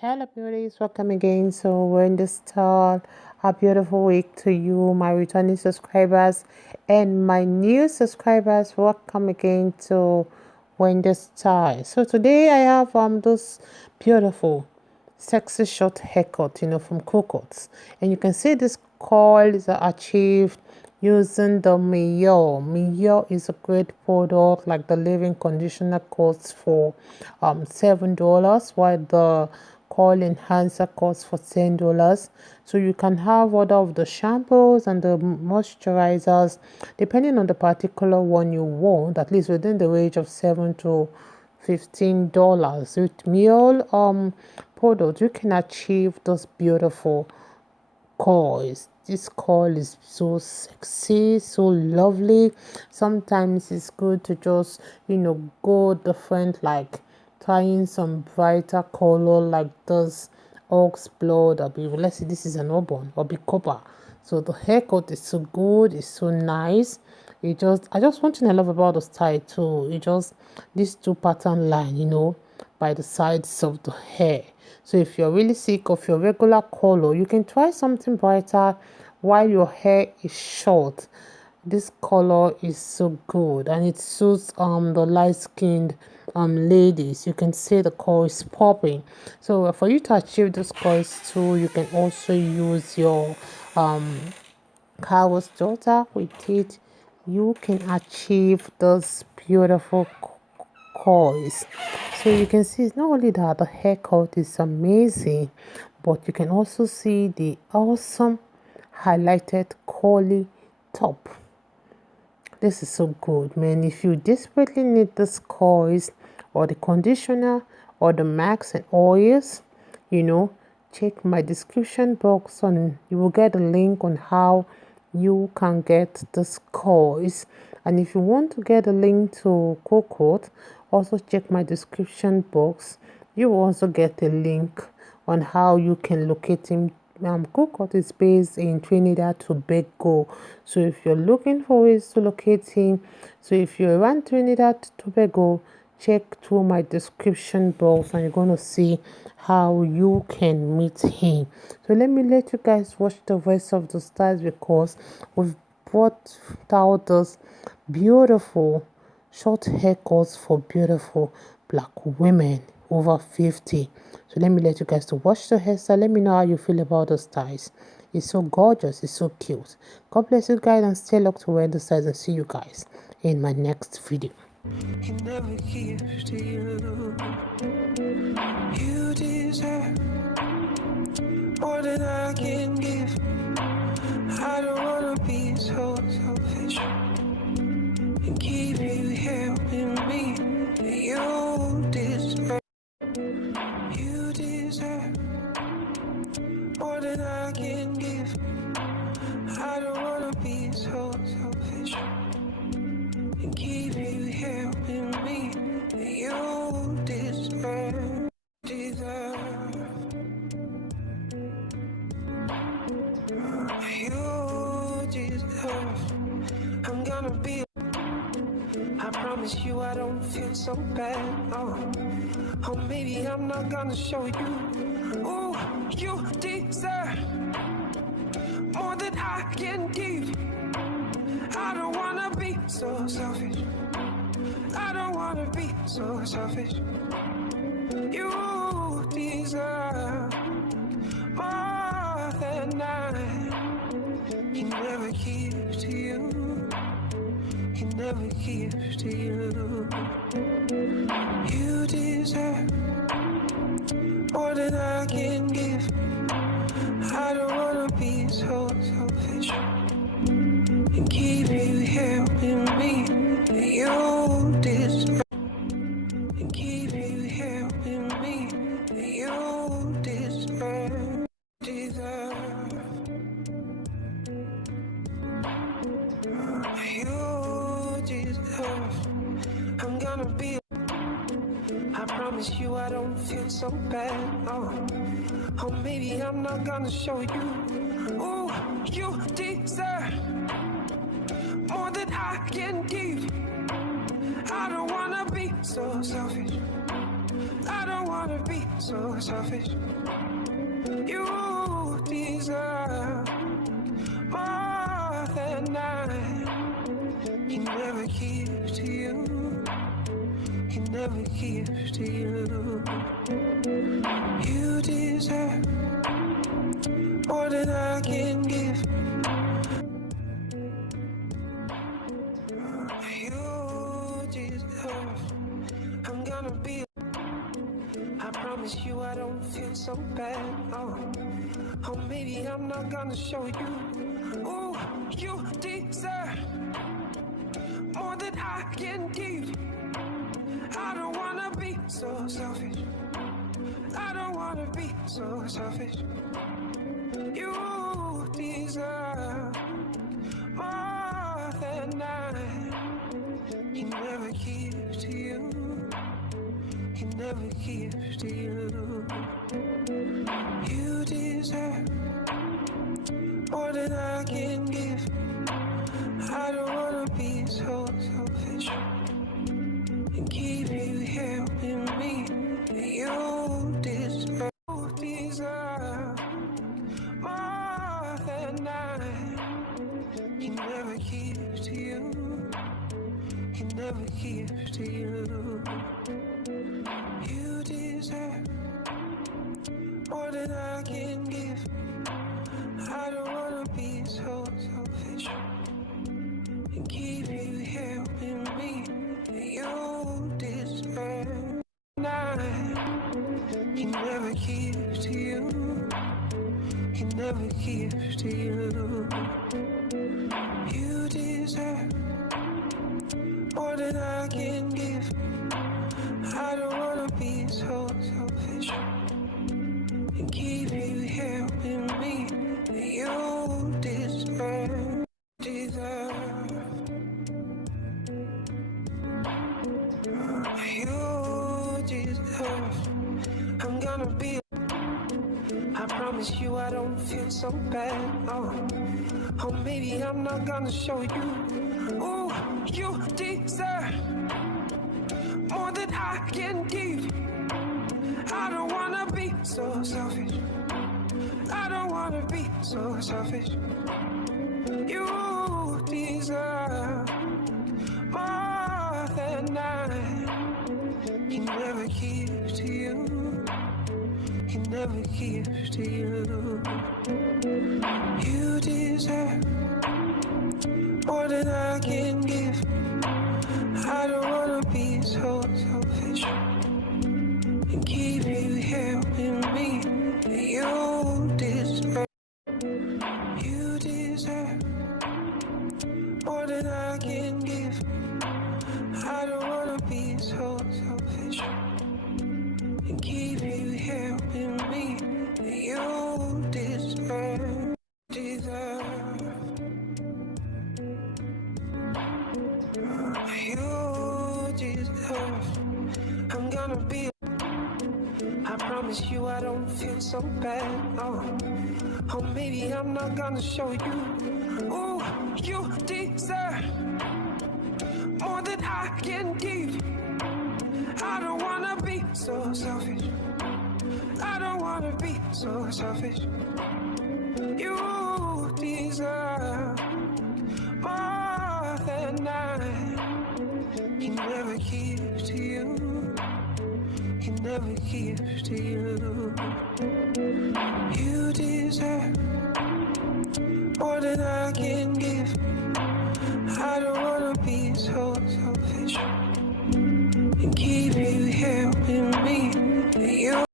Hello beauties, welcome again. So we're in the start. A beautiful week to you, my returning subscribers and my new subscribers. Welcome again to Wendy Style. So today I have this beautiful sexy short haircut, from Coco, and you can see this coil is achieved using the MIELLE. MIELLE is a great product. Like the leave-in conditioner costs for $7, while the coil enhancer costs for $10. So you can have order of the shampoos and the moisturizers depending on the particular one you want, at least within the range of $7 to $15. With MIELLE product, you can achieve those beautiful coils. This coil is so sexy, so lovely. Sometimes it's good to just go different, like trying some brighter color like this ox blood, or be, let's say this is an auburn, or be copper. So the haircut is so good, it's so nice. I just one thing I love about the style too, it just this two pattern line, by the sides of the hair. So if you're really sick of your regular color, you can try something brighter while your hair is short. This color is so good and it suits the light-skinned ladies. You can see the color is popping. So for you to achieve this colors too, you can also use your Carol's daughter. With it, you can achieve this beautiful coils. So you can see it's not only that the haircut is amazing, but you can also see the awesome highlighted curly top. This is so good, man. If you desperately need this coils or the conditioner or the max and oils, check my description box on, you will get a link on how you can get this coils. And if you want to get a link to Coco, also check my description box. You will also get a link on how you can locate him. Coco is based in Trinidad and Tobago. So if you're looking for ways to locate him, so if you're around Trinidad and Tobago, check through my description box and you're going to see how you can meet him. So let you guys watch the rest of the styles, because we've brought out this beautiful short haircuts for beautiful black women over 50. So let you guys to watch the hairstyle. Let me know how you feel about the styles. It's so gorgeous, it's so cute. God bless you guys and stay locked to wear the styles, and see you guys in my next video. He never gives to you. You deserve more than I can give. I don't wanna be so selfish and keep you helping me. You deserve more than I can give. I don't wanna be so selfish and keep you helping me. You deserve. You deserve. I'm gonna be. I promise you I don't feel so bad. Oh, maybe I'm not gonna show you. Oh, you deserve more than I can give. I don't wanna be so selfish. I don't wanna be so selfish. You deserve more than I. He never gives to you. He never gives to you. You deserve more than I can give. I don't wanna be so selfish and keep you helping me. You deserve and keep you helping me. You deserve. You deserve. I'm gonna be. I promise you I don't feel so bad. Oh, maybe I'm not gonna show you. Oh, you deserve more than I can give. I don't wanna be so selfish. I don't wanna be so selfish. You deserve more than I can never give to you. Can never give to you. You deserve more than I can give. You deserve. I'm gonna be. I promise you I don't feel so bad. Oh, maybe I'm not gonna show you. Oh, you deserve more than I can give. I don't wanna be so selfish. I don't wanna be so selfish. You deserve more than I can never give to you. Can never give to you. You deserve more than I can give. I don't wanna be so selfish and keep you here with me. You deserve more than I can never give to you. Can never give to you. You deserve more than I can give. I don't wanna be so selfish and keep you here with me. You deserve. I can never give to you. Can never give to you. You deserve more than I can give. I don't wanna be so selfish and keep you here with me. You deserve. You deserve. I'm gonna be. I promise you I don't feel so bad. Oh, maybe I'm not gonna show you. Oh, you deserve more than I can give. I don't wanna be so selfish. I don't wanna be so selfish. You deserve more than I can never give to you. Can never give to you. You deserve more than I can give. I don't wanna be so selfish and keep you here with me. You deserve. You deserve more than I can give. I don't wanna be so selfish and keep you here with me. You deserve. You deserve. I'm gonna be. I promise you I don't feel so bad. Oh, maybe I'm not gonna show you. Oh, you deserve more than I can give. I don't wanna be so selfish. I don't wanna be so selfish. You deserve more than I can never give to you. Can never give to you. You deserve more than I can give. I don't wanna be so selfish and keep